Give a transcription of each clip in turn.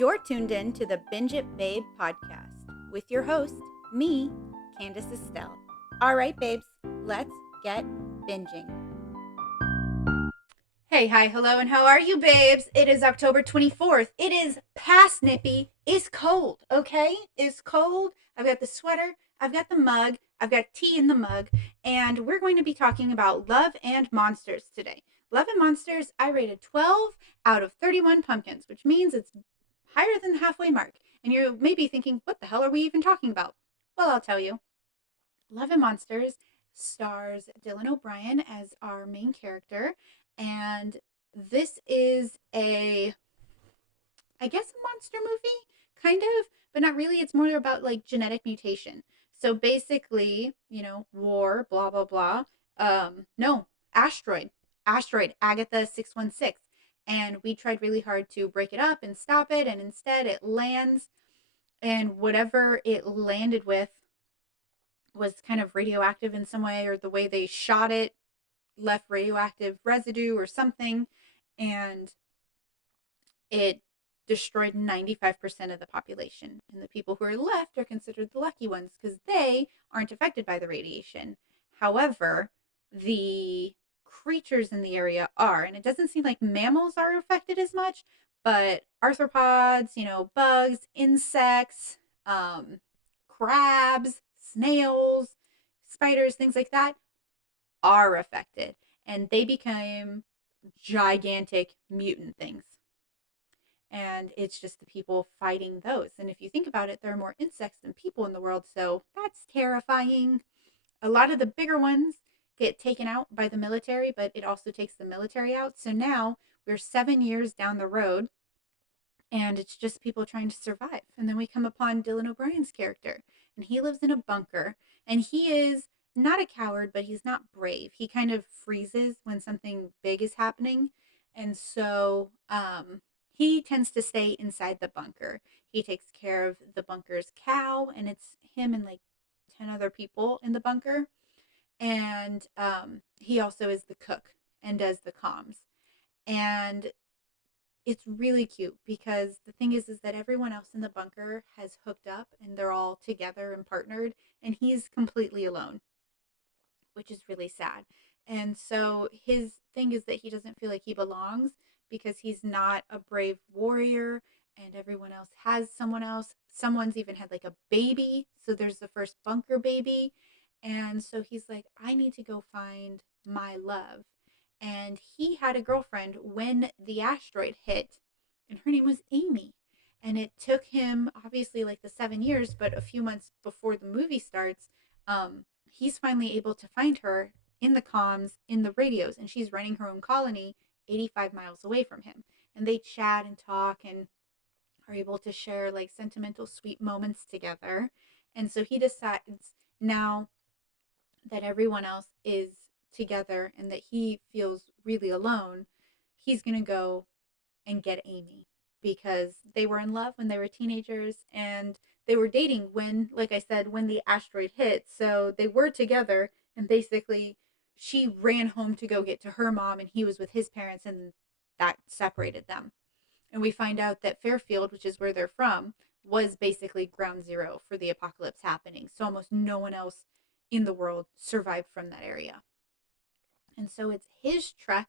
You're tuned in to the Binge It Babe podcast with your host, me, Candace Estelle. All right, babes, let's get binging. Hey, hi, hello, and how are you, babes? It is October 24th. It is past nippy. It's cold, okay? It's cold. I've got the sweater, I've got the mug, I've got tea in the mug, and we're going to be talking about Love and Monsters today. Love and Monsters, I rated 12 out of 31 pumpkins, which means it's higher than the halfway mark. And you may be thinking, what the hell are we even talking about? Well, I'll tell you. Love and Monsters stars Dylan O'Brien as our main character. And this is I guess, a monster movie, kind of, but not really. It's more about like genetic mutation. So basically, war, blah, blah, blah. No, asteroid, Agatha 616. And we tried really hard to break it up and stop it. And instead, it lands, and whatever it landed with was kind of radioactive in some way, or the way they shot it left radioactive residue or something. And it destroyed 95% of the population. And the people who are left are considered the lucky ones because they aren't affected by the radiation. However, the creatures in the area are. And it doesn't seem like mammals are affected as much, but arthropods, bugs, insects, crabs, snails, spiders, things like that are affected. And they become gigantic mutant things. And it's just the people fighting those. And if you think about it, there are more insects than people in the world, so that's terrifying. A lot of the bigger ones get taken out by the military, but it also takes the military out. So now we're 7 years down the road, and it's just people trying to survive. And then we come upon Dylan O'Brien's character, and he lives in a bunker, and he is not a coward, but he's not brave. He kind of freezes when something big is happening. And so he tends to stay inside the bunker. He takes care of the bunker's cow, and it's him and like 10 other people in the bunker. And he also is the cook and does the comms. And it's really cute because the thing is that everyone else in the bunker has hooked up and they're all together and partnered, and he's completely alone, which is really sad. And so his thing is that he doesn't feel like he belongs because he's not a brave warrior, and everyone else has someone else. Someone's even had like a baby. So there's the first bunker baby. And so he's like, I need to go find my love. And he had a girlfriend when the asteroid hit, and her name was Amy. And it took him obviously like the 7 years, but a few months before the movie starts, he's finally able to find her in the comms, in the radios, and she's running her own colony 85 miles away from him. And they chat and talk and are able to share like sentimental, sweet moments together. And so he decides now that everyone else is together and that he feels really alone, he's going to go and get Amy because they were in love when they were teenagers, and they were dating when, like I said, when the asteroid hit. So they were together, and basically she ran home to go get to her mom, and he was with his parents, and that separated them. And we find out that Fairfield, which is where they're from, was basically ground zero for the apocalypse happening. So almost no one else in the world survived from that area. And so it's his trek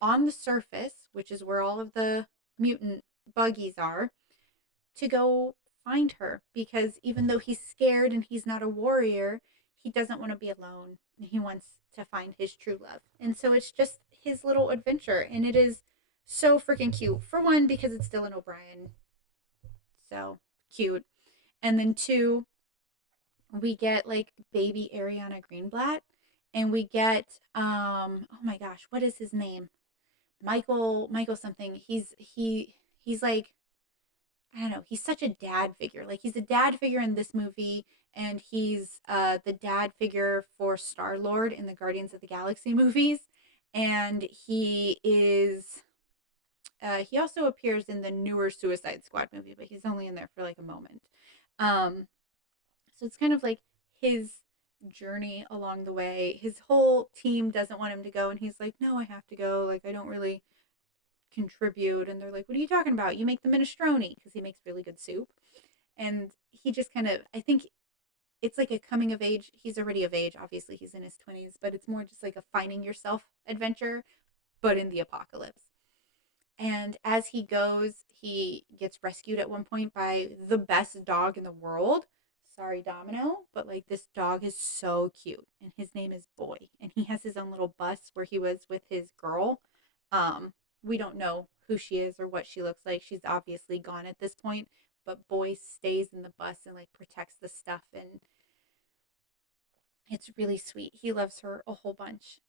on the surface, which is where all of the mutant buggies are, to go find her, because even though he's scared and he's not a warrior, he doesn't want to be alone. He wants to find his true love. And so it's just his little adventure, and it is so freaking cute. For one, because it's Dylan O'Brien. So cute. And then two, we get like baby Ariana Greenblatt, and we get oh my gosh, what is his name? Michael something. He's like, I don't know, he's such a dad figure. Like he's a dad figure in this movie, and he's the dad figure for Star-Lord in the Guardians of the Galaxy movies. And he also appears in the newer Suicide Squad movie, but he's only in there for like a moment. So it's kind of like his journey along the way. His whole team doesn't want him to go, and he's like, no, I have to go. Like, I don't really contribute. And they're like, what are you talking about? You make the minestrone, because he makes really good soup. And he just kind of, I think it's like a coming of age. He's already of age, obviously, he's in his 20s, but it's more just like a finding yourself adventure, but in the apocalypse. And as he goes, he gets rescued at one point by the best dog in the world. Sorry, Domino, but like this dog is so cute, and his name is Boy, and he has his own little bus where he was with his girl. We don't know who she is or what she looks like. She's obviously gone at this point, but Boy stays in the bus and like protects the stuff, and it's really sweet. He loves her a whole bunch.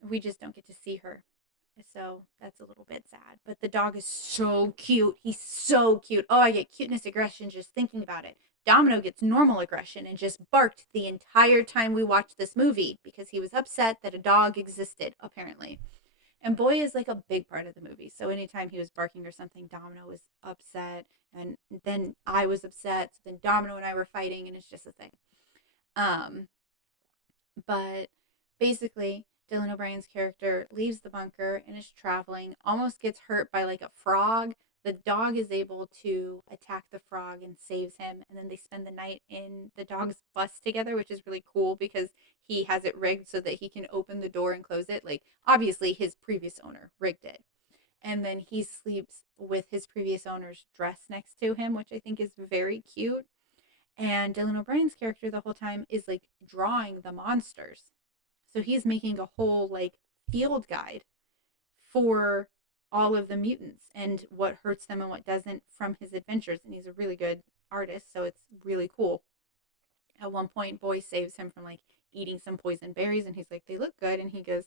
We just don't get to see her. So that's a little bit sad. But the dog is so cute. He's so cute. Oh, I get cuteness aggression just thinking about it. Domino gets normal aggression and just barked the entire time we watched this movie because he was upset that a dog existed, apparently. And Boy is like a big part of the movie. So anytime he was barking or something, Domino was upset. And then I was upset. So then Domino and I were fighting, and it's just a thing. Um, but basically, Dylan O'Brien's character leaves the bunker and is traveling, almost gets hurt by like a frog. The dog is able to attack the frog and saves him. And then they spend the night in the dog's bus together, which is really cool because he has it rigged so that he can open the door and close it. Like, obviously, his previous owner rigged it. And then he sleeps with his previous owner's dress next to him, which I think is very cute. And Dylan O'Brien's character the whole time is like drawing the monsters. So he's making a whole like field guide for all of the mutants and what hurts them and what doesn't from his adventures. And he's a really good artist, so it's really cool. At one point, Boy saves him from like eating some poison berries, and he's like, they look good. And he goes,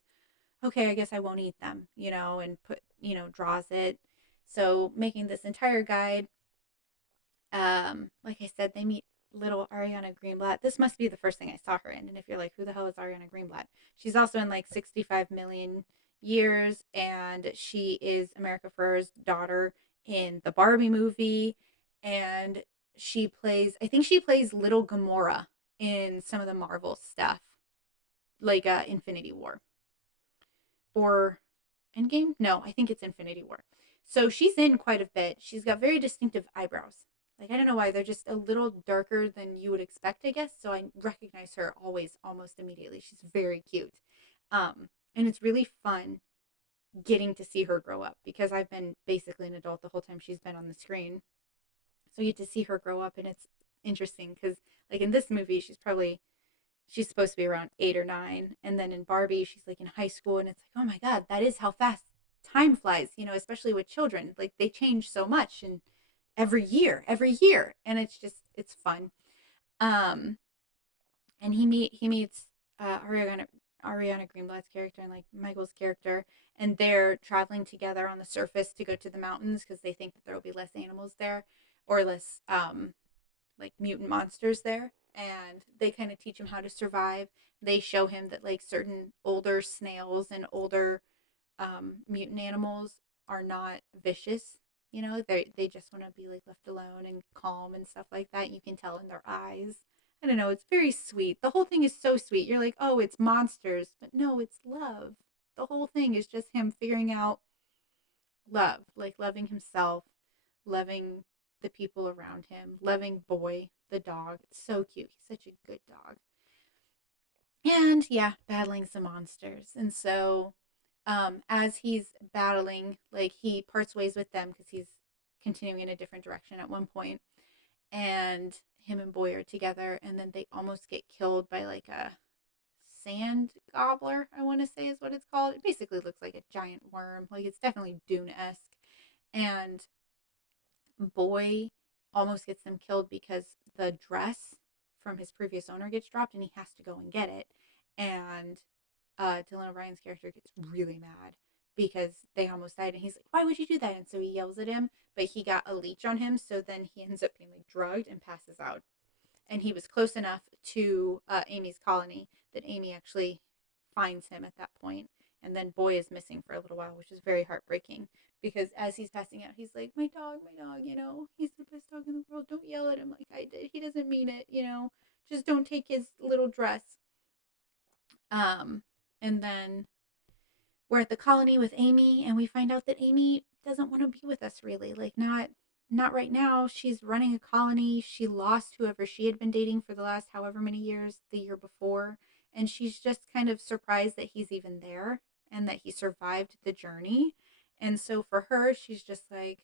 okay, I guess I won't eat them, and draws it. So making this entire guide, like I said, they meet little Ariana Greenblatt. This must be the first thing I saw her in. And if you're like, who the hell is Ariana Greenblatt? She's also in like 65 million years, and she is America Ferrer's daughter in the Barbie movie. And I think she plays little Gamora in some of the Marvel stuff, like Infinity War or Endgame. No, I think it's Infinity War. So she's in quite a bit. She's got very distinctive eyebrows. Like, I don't know why, they're just a little darker than you would expect, I guess. So I recognize her always almost immediately. She's very cute. And it's really fun getting to see her grow up because I've been basically an adult the whole time she's been on the screen. So you get to see her grow up, and it's interesting because like in this movie she's supposed to be around 8 or 9, and then in Barbie she's like in high school, and it's like, oh my god, that is how fast time flies, especially with children. Like, they change so much, and every year, and it's fun. um and he meets Ariana Greenblatt's character and like Michael's character, and they're traveling together on the surface to go to the mountains because they think that there will be less animals there, or less like mutant monsters there, and they kind of teach him how to survive. They show him that like certain older snails and older mutant animals are not vicious. They just want to be like left alone and calm and stuff like that. You can tell in their eyes. I don't know. It's very sweet. The whole thing is so sweet. You're like, oh, it's monsters, but no, it's love. The whole thing is just him figuring out love, like loving himself, loving the people around him, loving Boy, the dog. It's so cute. He's such a good dog. And yeah, battling some monsters. And so as he's battling, like he parts ways with them because he's continuing in a different direction at one point, and him and Boy are together, and then they almost get killed by like a sand gobbler, I want to say is what it's called. It basically looks like a giant worm. Like, it's definitely Dune-esque. And Boy almost gets them killed because the dress from his previous owner gets dropped, and he has to go and get it. And Dylan O'Brien's character gets really mad because they almost died, and he's like, why would you do that? And so he yells at him, but he got a leech on him, so then he ends up being like drugged and passes out. And he was close enough to Amy's colony that Amy actually finds him at that point. And then Boy is missing for a little while, which is very heartbreaking because as he's passing out, he's like, my dog, he's the best dog in the world. Don't yell at him like I did. He doesn't mean it, just don't take his little dress. And then we're at the colony with Amy, and we find out that Amy doesn't want to be with us really. Like, not right now. She's running a colony. She lost whoever she had been dating for the last however many years the year before, and she's just kind of surprised that he's even there and that he survived the journey. And so for her, she's just like,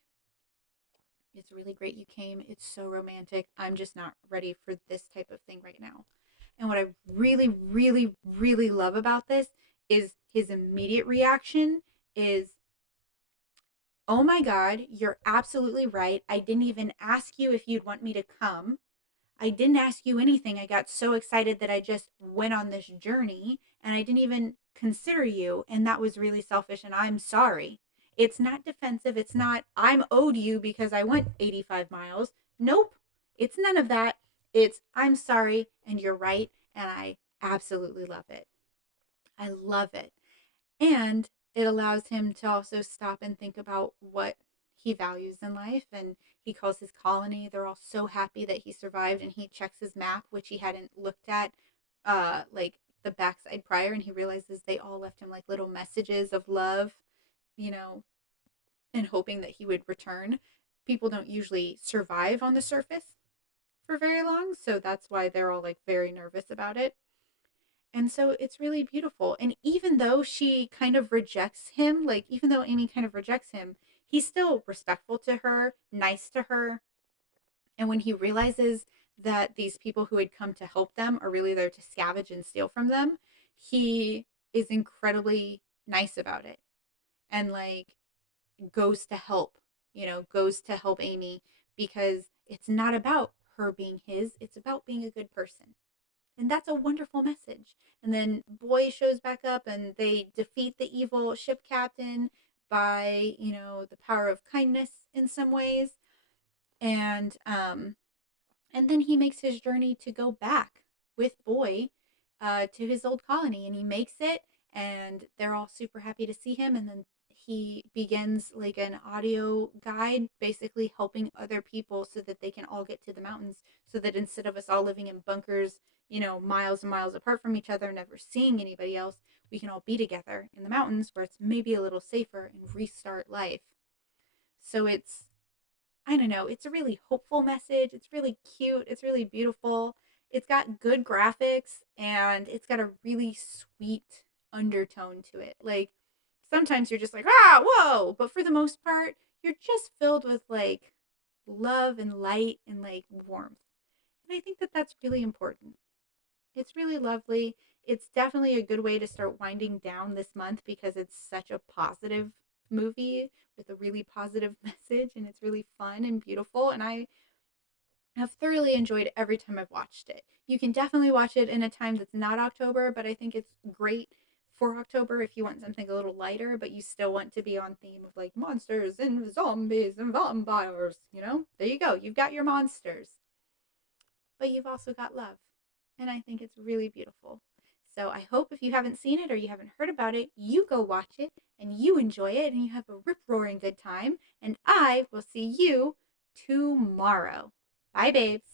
it's really great you came. It's so romantic. I'm just not ready for this type of thing right now. And what I really, really, really love about this is his immediate reaction is, oh my God, you're absolutely right. I didn't even ask you if you'd want me to come. I didn't ask you anything. I got so excited that I just went on this journey and I didn't even consider you. And that was really selfish. And I'm sorry. It's not defensive. It's not, I'm owed you because I went 85 miles. Nope. It's none of that. It's, I'm sorry. And you're right. And I absolutely love it. I love it. And it allows him to also stop and think about what he values in life. And he calls his colony. They're all so happy that he survived. And he checks his map, which he hadn't looked at like the backside prior. And he realizes they all left him like little messages of love, you know, and hoping that he would return. People don't usually survive on the surface for very long. So that's why they're all like very nervous about it. And so it's really beautiful. And even though she kind of rejects him, like even though Amy kind of rejects him, he's still respectful to her, nice to her. And when he realizes that these people who had come to help them are really there to scavenge and steal from them, he is incredibly nice about it and like goes to help, goes to help Amy because it's not about her being his, it's about being a good person. And that's a wonderful message. And then Boy shows back up and they defeat the evil ship captain by, the power of kindness in some ways. And then he makes his journey to go back with Boy to his old colony, and he makes it, and they're all super happy to see him. And then he begins like an audio guide, basically helping other people so that they can all get to the mountains. So that instead of us all living in bunkers, miles and miles apart from each other, never seeing anybody else, we can all be together in the mountains where it's maybe a little safer and restart life. So it's I don't know, it's a really hopeful message. It's really cute. It's really beautiful. It's got good graphics and it's got a really sweet undertone to it. Like sometimes you're just like, whoa. But for the most part, you're just filled with like love and light and like warmth. And I think that that's really important. It's really lovely. It's definitely a good way to start winding down this month because it's such a positive movie with a really positive message and it's really fun and beautiful. And I have thoroughly enjoyed every time I've watched it. You can definitely watch it in a time that's not October, but I think it's great for October if you want something a little lighter, but you still want to be on theme of like monsters and zombies and vampires. There you go. You've got your monsters, but you've also got love. And I think it's really beautiful. So I hope if you haven't seen it or you haven't heard about it, you go watch it and you enjoy it and you have a rip roaring good time. And I will see you tomorrow. Bye, babes.